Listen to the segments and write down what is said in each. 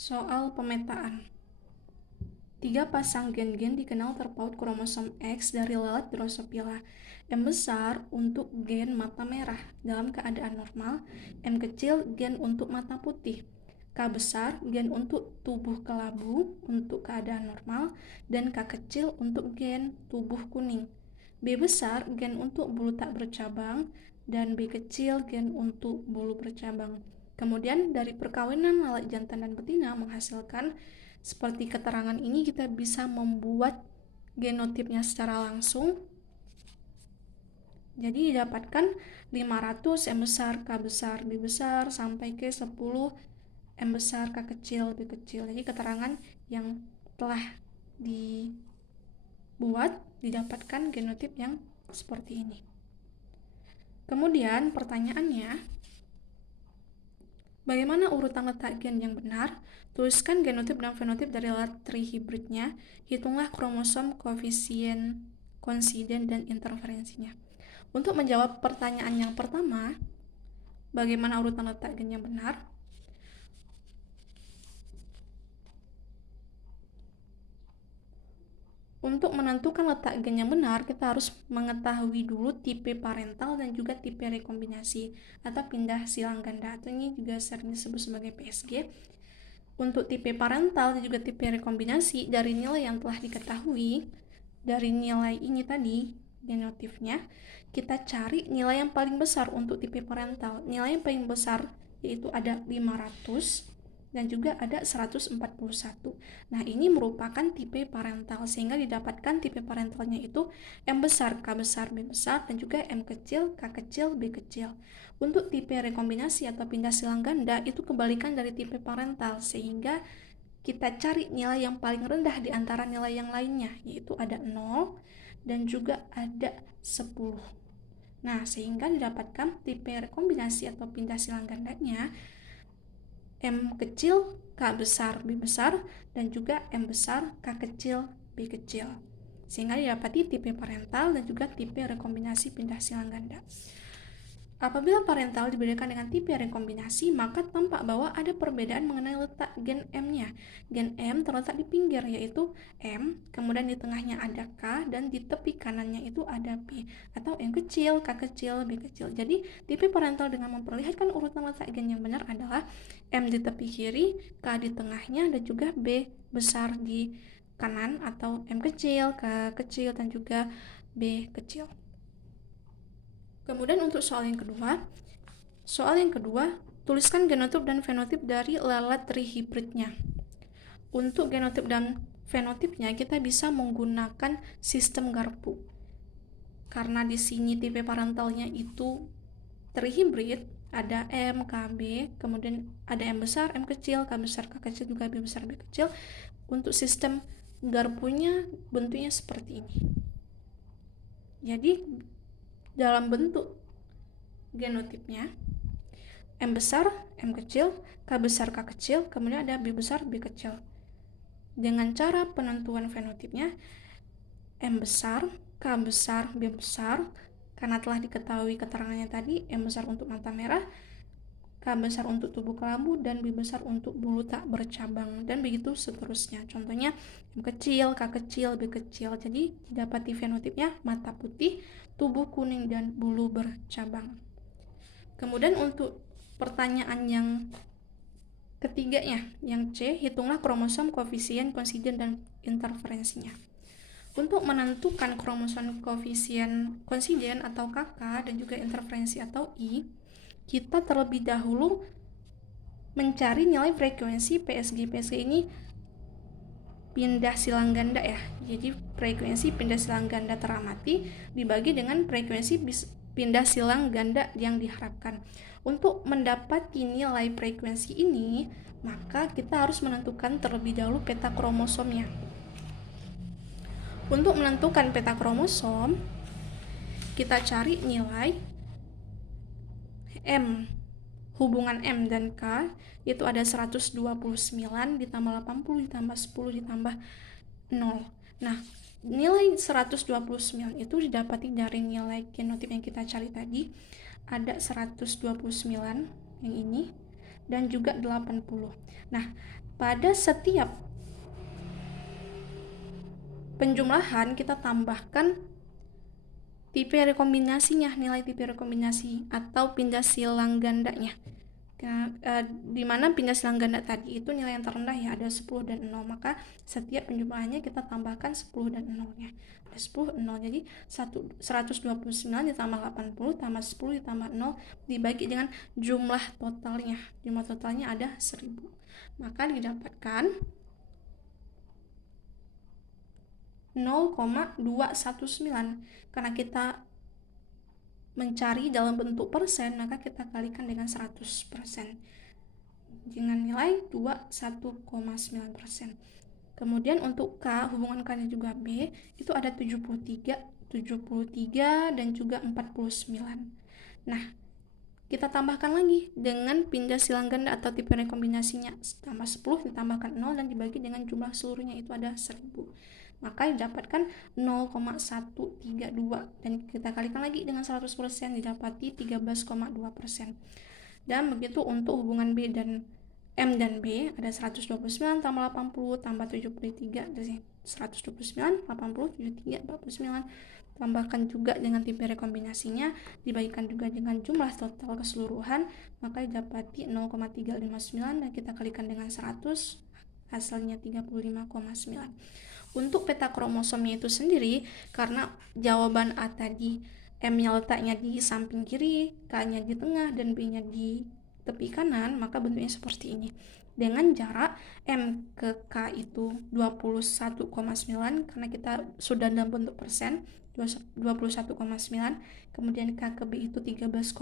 Soal pemetaan. 3 pasang gen-gen dikenal terpaut kromosom X dari lalat Drosophila. M besar untuk gen mata merah dalam keadaan normal, M kecil gen untuk mata putih, K besar gen untuk tubuh kelabu untuk keadaan normal, dan K kecil untuk gen tubuh kuning. B besar gen untuk bulu tak bercabang, dan B kecil gen untuk bulu bercabang. Kemudian dari perkawinan lalat jantan dan betina menghasilkan seperti keterangan ini, kita bisa membuat genotipnya secara langsung. Jadi didapatkan 500 M besar, K besar, B besar, sampai ke 10 M besar, K kecil, B kecil. Jadi keterangan yang telah dibuat didapatkan genotip yang seperti ini. Kemudian pertanyaannya, bagaimana urutan letak gen yang benar? Tuliskan genotip dan fenotip dari lalat trihibridnya. Hitunglah kromosom, koefisien, konsiden, dan interferensinya. Untuk menjawab pertanyaan yang pertama, bagaimana urutan letak gen yang benar? Untuk menentukan letak gen yang benar, kita harus mengetahui dulu tipe parental dan juga tipe rekombinasi atau pindah silang ganda, atau ini juga sering disebut sebagai PSG. Untuk tipe parental dan juga tipe rekombinasi, dari nilai yang telah diketahui, dari nilai ini tadi, genotipnya, kita cari nilai yang paling besar untuk tipe parental. Nilai yang paling besar yaitu ada 500 dan juga ada 141. Nah, ini merupakan tipe parental, sehingga didapatkan tipe parentalnya itu M besar, K besar, B besar, dan juga M kecil, K kecil, B kecil. Untuk tipe rekombinasi atau pindah silang ganda itu kebalikan dari tipe parental, sehingga kita cari nilai yang paling rendah di antara nilai yang lainnya, yaitu ada 0 dan juga ada 10. Nah, sehingga didapatkan tipe rekombinasi atau pindah silang gandanya M kecil, K besar, B besar, dan juga M besar, K kecil, B kecil. Sehingga didapati tipe parental dan juga tipe rekombinasi pindah silang ganda. Apabila parental dibedakan dengan tipe rekombinasi, maka tampak bahwa ada perbedaan mengenai letak gen M-nya. Gen M terletak di pinggir, yaitu M, kemudian di tengahnya ada K, dan di tepi kanannya itu ada B, atau M kecil, K kecil, B kecil. Jadi, tipe parental dengan memperlihatkan urutan letak gen yang benar adalah M di tepi kiri, K di tengahnya, dan juga B besar di kanan, atau M kecil, K kecil, dan juga B kecil. Kemudian untuk soal yang kedua, tuliskan genotip dan fenotip dari lalat trihibridnya. Untuk genotip dan fenotipnya kita bisa menggunakan sistem Garpu. Karena di sini tipe parentalnya itu trihibrid, ada M, K, B, kemudian ada M besar, M kecil, K besar, K kecil, juga B besar, B kecil. Untuk sistem Garpunya bentuknya seperti ini. Jadi dalam bentuk genotipnya M besar, M kecil, K besar, K kecil, kemudian ada B besar, B kecil. Dengan cara penentuan fenotipnya, M besar, K besar, B besar, karena telah diketahui keterangannya tadi, M besar untuk mata merah, K besar untuk tubuh kelabu, dan B besar untuk bulu tak bercabang, dan begitu seterusnya. Contohnya M kecil, K kecil, B kecil. Jadi didapati fenotipnya mata putih, tubuh kuning, dan bulu bercabang. Kemudian untuk pertanyaan yang ketiganya, yang C, hitunglah kromosom, koefisien, konsiden, dan interferensinya. Untuk menentukan kromosom, koefisien, konsiden atau KK, dan juga interferensi atau I, kita terlebih dahulu mencari nilai frekuensi PSG. PSG ini pindah silang ganda ya. Jadi frekuensi pindah silang ganda teramati dibagi dengan frekuensi pindah silang ganda yang diharapkan. Untuk mendapati nilai frekuensi ini, maka kita harus menentukan terlebih dahulu peta kromosomnya. Untuk menentukan peta kromosom, kita cari nilai M, hubungan M dan K, itu ada 129 ditambah 80 ditambah 10 ditambah 0. Nah, nilai 129 itu didapati dari nilai genotip yang kita cari tadi. Ada 129 yang ini dan juga 80. Nah, pada setiap penjumlahan kita tambahkan tipe rekombinasinya, nilai tipe rekombinasi atau pindah silang gandanya. Di mana pindah silang ganda tadi itu nilai yang terendah ya, ada 10 dan 0, maka setiap penjumlahannya kita tambahkan 10 dan 0-nya. Ada 10, 0, jadi 129 ditambah 80 tambah 10 ditambah 0 dibagi dengan jumlah totalnya. Jumlah totalnya ada 1000. Maka didapatkan 0,219. Karena kita mencari dalam bentuk persen, maka kita kalikan dengan 100% dengan nilai 21,9%. Kemudian untuk K, hubungan K-nya juga B, itu ada 73 dan juga 49. Nah, kita tambahkan lagi dengan pindah silang ganda atau tipe rekombinasinya, tambah 10 ditambahkan 0 dan dibagi dengan jumlah seluruhnya, itu ada 1000. Maka didapatkan 0,132 dan kita kalikan lagi dengan 100% didapati 13,2%. Dan begitu untuk hubungan B dan M dan B, ada 129 tambah 80 tambah 73 dari 129, 80, 73, 49. Tambahkan juga dengan tipe rekombinasinya, dibagikan juga dengan jumlah total keseluruhan, maka didapati 0,359 dan kita kalikan dengan 100, hasilnya 35,9. Untuk peta kromosomnya itu sendiri, karena jawaban A tadi M-nya letaknya di samping kiri, K-nya di tengah, dan B-nya di tepi kanan, maka bentuknya seperti ini. Dengan jarak M ke K itu 21,9, karena kita sudah dalam bentuk persen, 21,9, kemudian K ke B itu 13,2,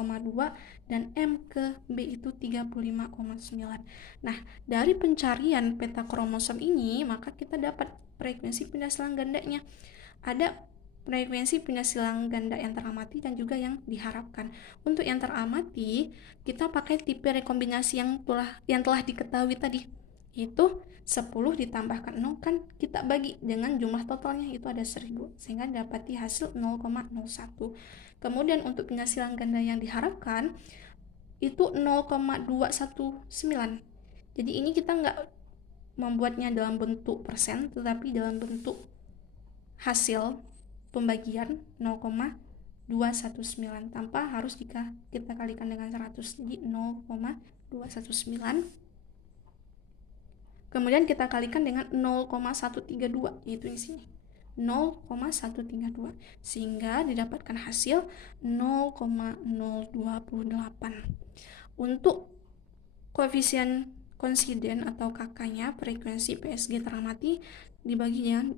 dan M ke B itu 35,9. Nah, dari pencarian peta kromosom ini, maka kita dapat frekuensi pindah silang gandanya. Ada frekuensi pindah silang ganda yang teramati dan juga yang diharapkan. Untuk yang teramati, kita pakai tipe rekombinasi yang telah diketahui tadi, yaitu 10 ditambahkan 0, kan kita bagi dengan jumlah totalnya, itu ada 1000, sehingga dapati hasil 0,01. Kemudian untuk pindah silang ganda yang diharapkan itu 0,219. Jadi ini kita nggak membuatnya dalam bentuk persen, tetapi dalam bentuk hasil pembagian 0,219 tanpa harus kita kalikan dengan 100. Jadi 0,219 kemudian kita kalikan dengan 0,132, yaitu di sini 0,132, sehingga didapatkan hasil 0,028. Untuk koefisien konsiden atau kakaknya, frekuensi PSG teramati dibagi yang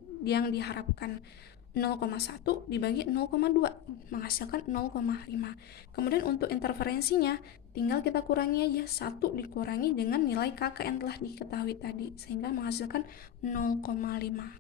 diharapkan 0,1 dibagi 0,2 menghasilkan 0,5. Kemudian untuk interferensinya tinggal kita kurangi aja, 1 dikurangi dengan nilai kakak yang telah diketahui tadi, sehingga menghasilkan 0,5.